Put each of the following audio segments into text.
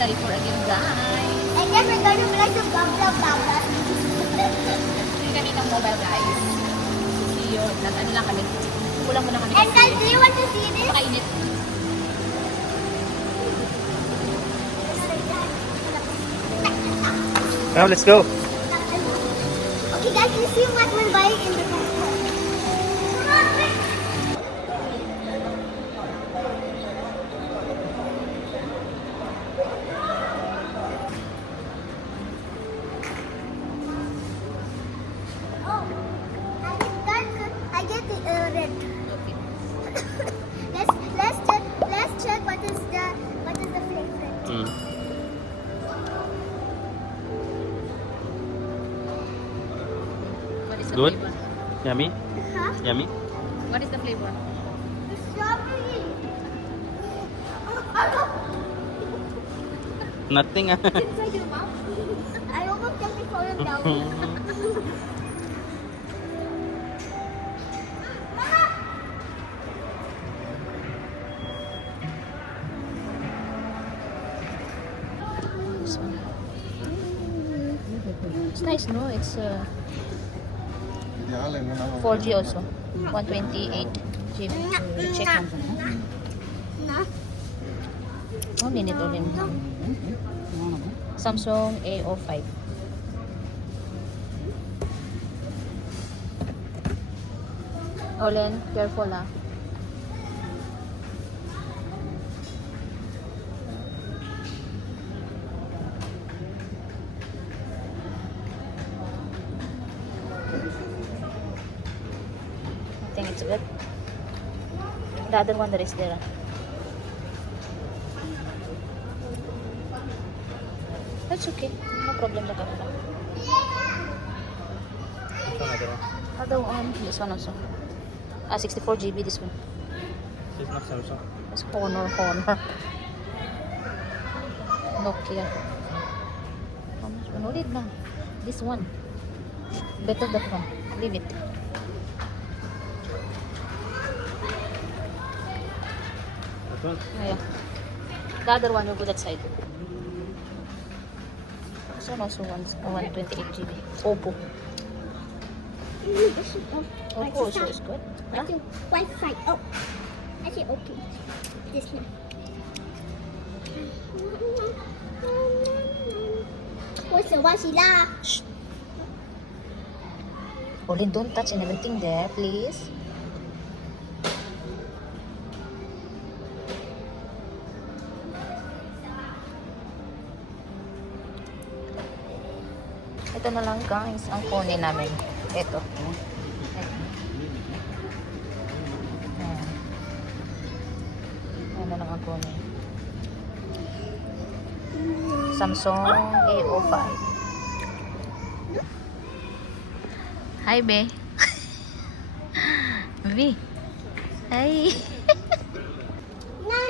Italy for again, guys. And then we're going to play some bubble. Hindi kami ng mobile, guys. See you. Ano lang kami. Kulang muna kami. And guys, do you want to see this? Makainit. Now let's go. Okay guys, let's see what we're buying in the store. Oh, I get the red. Okay. Let's check what is the favorite. What is the Good. flavor? Yummy? Huh? Yummy? What is the flavor? The strawberry. Nothing. Inside your mouth? I almost kept it falling down. This one. It's nice, no? It's 4G also. 128 GB. Check natin. No. Oh, minute ulit. Samsung A05. Olen, careful ah. I think it's good. The other one that is there. That's okay. No problem na kanila. Other one, this one also. 64 GB this one. It's not Samsung. It's Honor. Nokia. How much? No need lang. This one. Better that one. Leave it. That one? Yeah. The other one will go that side. This one also wants 128 GB. Oppo. Oppo also is good. Huh? Wi-Fi. Oh, I say okay. This one. What's the one sila? Shh. Olin, don't touch and everything there, please. Ito na lang guys, ang kunin namin. Ito. Ayan. Ano lang ang kunin. Samsung A05. Hi, Be. V. Hi.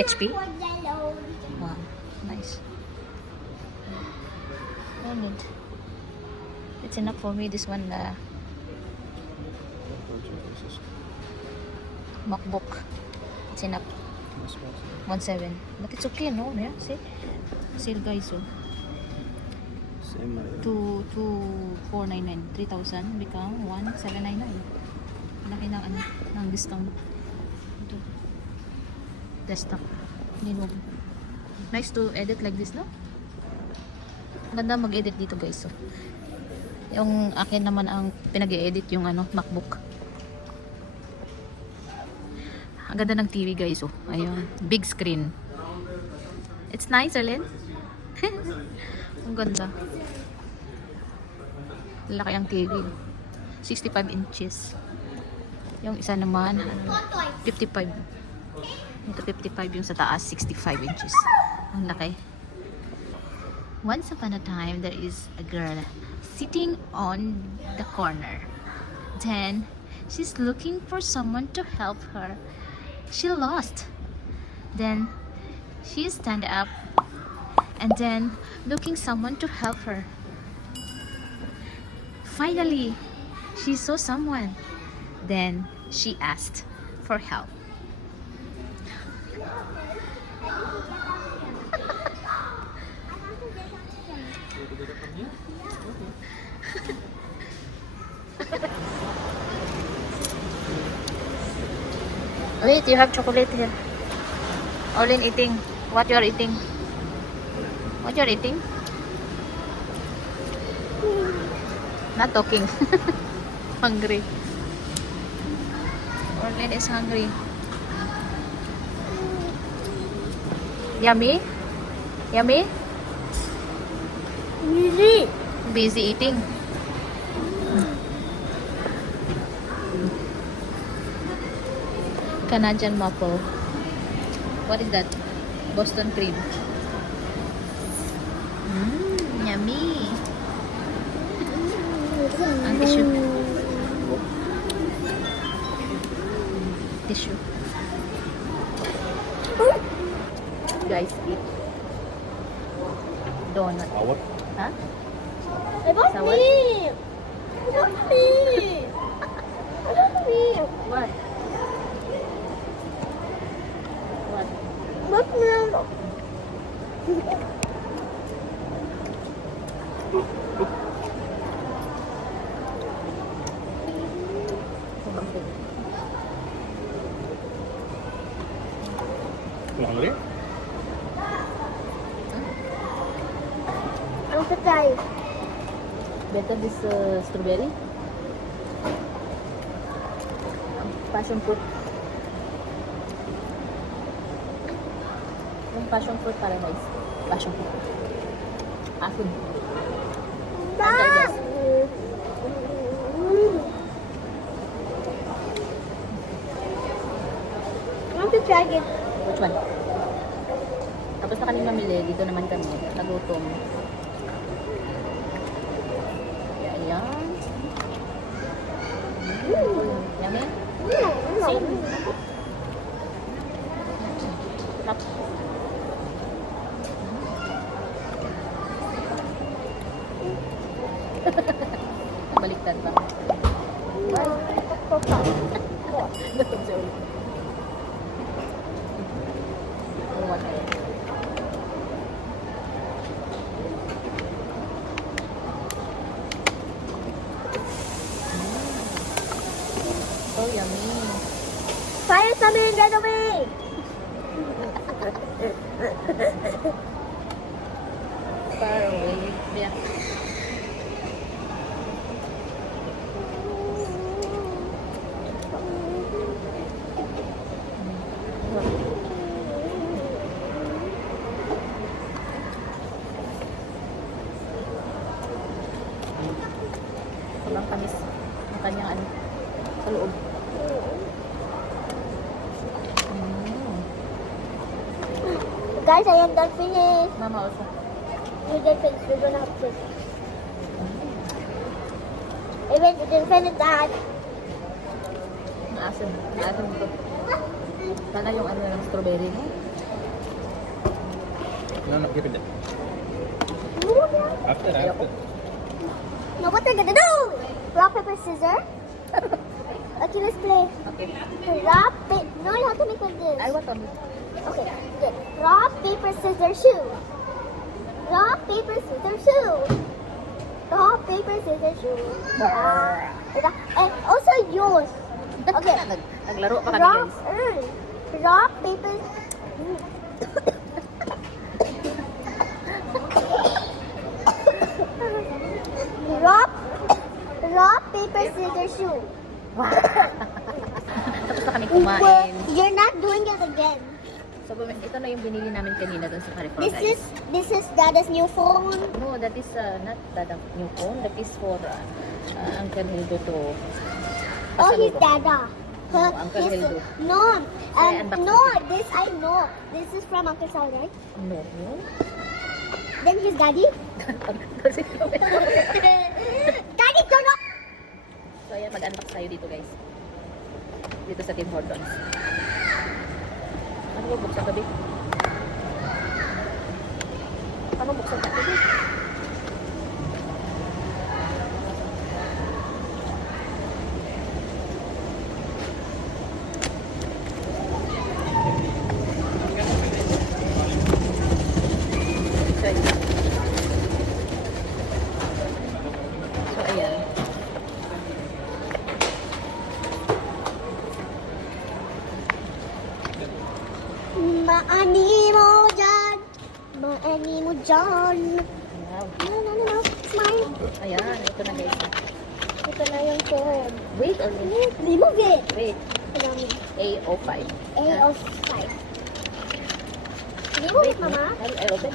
HP? Wow, nice. No need. It's enough for me. This one, MacBook. It's enough. 1.7. But it's okay, no? Yeah, see? Sale guys, oh. Same. 2,499. 3,000 become 1,799. Laki ng ano, ng discount. Ito. Desktop. Ninog. Nice to edit like this, no? Ganda mag-edit dito, guys. So, yung akin naman ang pinag-edit yung ano, MacBook. Ang ganda ng TV, guys. Oh. Ayun. Big screen. It's nice, Arlen. Ang ganda. Laki ang TV. 65 inches. Yung isa naman, 55. Ito 55, yung sa taas, 65 inches. Ang laki. Once upon a time, there is a girl sitting on the corner. Then, she's looking for someone to help her. She lost. Then, she stand up and then looking someone to help her. Finally, she saw someone. Then, she asked for help. Wait, you have chocolate here. Olin eating. What you are eating? What you are eating? Not talking. Hungry. Orlin is hungry. Yummy? Yummy? Easy. Busy eating. Canadian maple. What is that? Boston cream. Yummy. Ang tissue. Tissue. Guys, eat. Donut. Awat. Huh? I want Sour? me. I want me. I want me. What? What? What now? You hungry? I want to try. Better this strawberry. Passion fruit. Yung passion fruit para guys. Passion fruit. Asin. Mom. I want to try it. Which one? Tapos na kami mamili. Dito naman kami. Nagutom. Ayan. Yummy? Same. Sarap. Baliktad pa. Gutom si Uli. What? So yummy. Fire coming, get away! Far away. Yeah. Sobrang tamis ng kanyang ano sa loob. Guys, I am done finished. Mama also. You did finish. We're gonna have to. Even you didn't finish that. Maasim. Maasim ito. Sana yung ano ng strawberry mo. No, no, give it that. After, after. Now what they're gonna do? Rock, paper, scissors. Okay, let's play. Okay. Rock, paper. No, you have to make like this. I want on. Okay, good. Rock, paper, scissors, shoe. Rock, paper, scissors, shoe. Rock, paper, scissors, shoe. And also yours. Okay. Naglaro pa kami Rock, guys. rock, paper. Rock, paper, scissors, shoe. Tapos na kami kumain. You're not doing it again. So, ito na yung binili namin kanina dun sa Carrefour This guys. is Dada's new phone. No, that is not the new phone. That is for Uncle Hildo to Oh, he's pasalubong. Dada. No, Uncle This- Hildo. No, Say, unbox no, it. this I know. This is from Uncle Sal, right? No. Then his daddy. Kasi Daddy, don't know. so, ayan, mag-unbox tayo dito guys. Dito sa Tim Hortons. Ano ba buksan gabi? Ano buksan gabi? So, ayan. ani mo dyan. Wow. No. Smile. Ayan, ito na guys. Ito na yung phone. Wait, or Remove it. wait. A05. A of 5. Remove it, Mama. I open.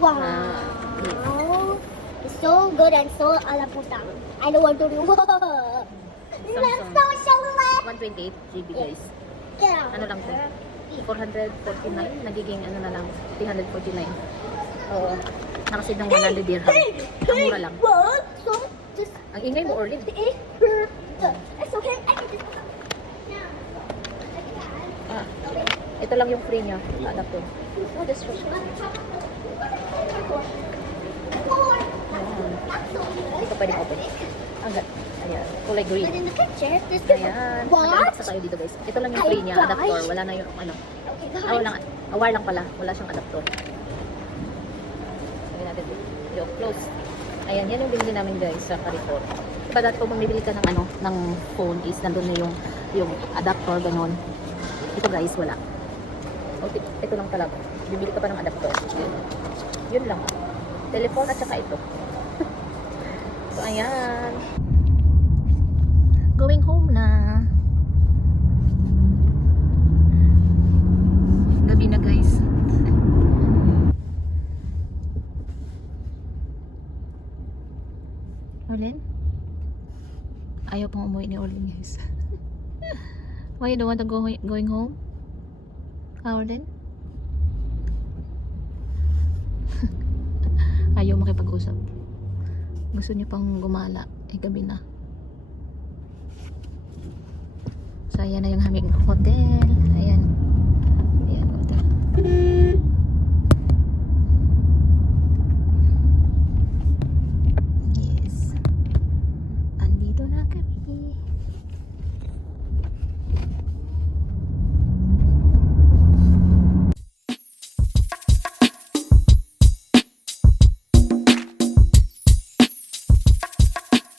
Wow. It's so good and so alaputang. I don't want to do. Let's go show it. 128 GB guys. Yeah. Ano lang to? 449. Nagiging ano na lang. 349. Oo. Nakasid ng 100 dirham. Ang mura lang. What? So just Ang ingay mo, Orlin. it's okay. I can just. Ah, ito lang yung free niya. Adapter. Oh, this one. Hindi ka pwedeng open. Agad. Ayan. Kulay green. But in the picture, there's Ayan. What? Nag-unbox na tayo dito guys. Ito lang yung free niya. Ay, Adapter. gosh. Wala na yung ano. Okay, Wala nga. Wire lang pala. Wala siyang adapter. Lagyan natin dito. Yo, close. Ayan. Yan yung binili namin guys sa Carrefour. Diba dati kung mamimili ka ng ano, ng phone is nandun na yung adapter, ganon. Ito guys, wala. O, ito lang talaga. Bibili ka pa ng adapter. Yun lang. Telephone at saka ito. So, ayan. Going home na. Gabi na guys. Orlin? Ayaw pang umuwi ni Orlin guys. Why you don't want to going home? Orlin? Ayaw makipag-usap. Gusto niya pang gumala. Eh, gabi na. So, ayan na yung aming hotel.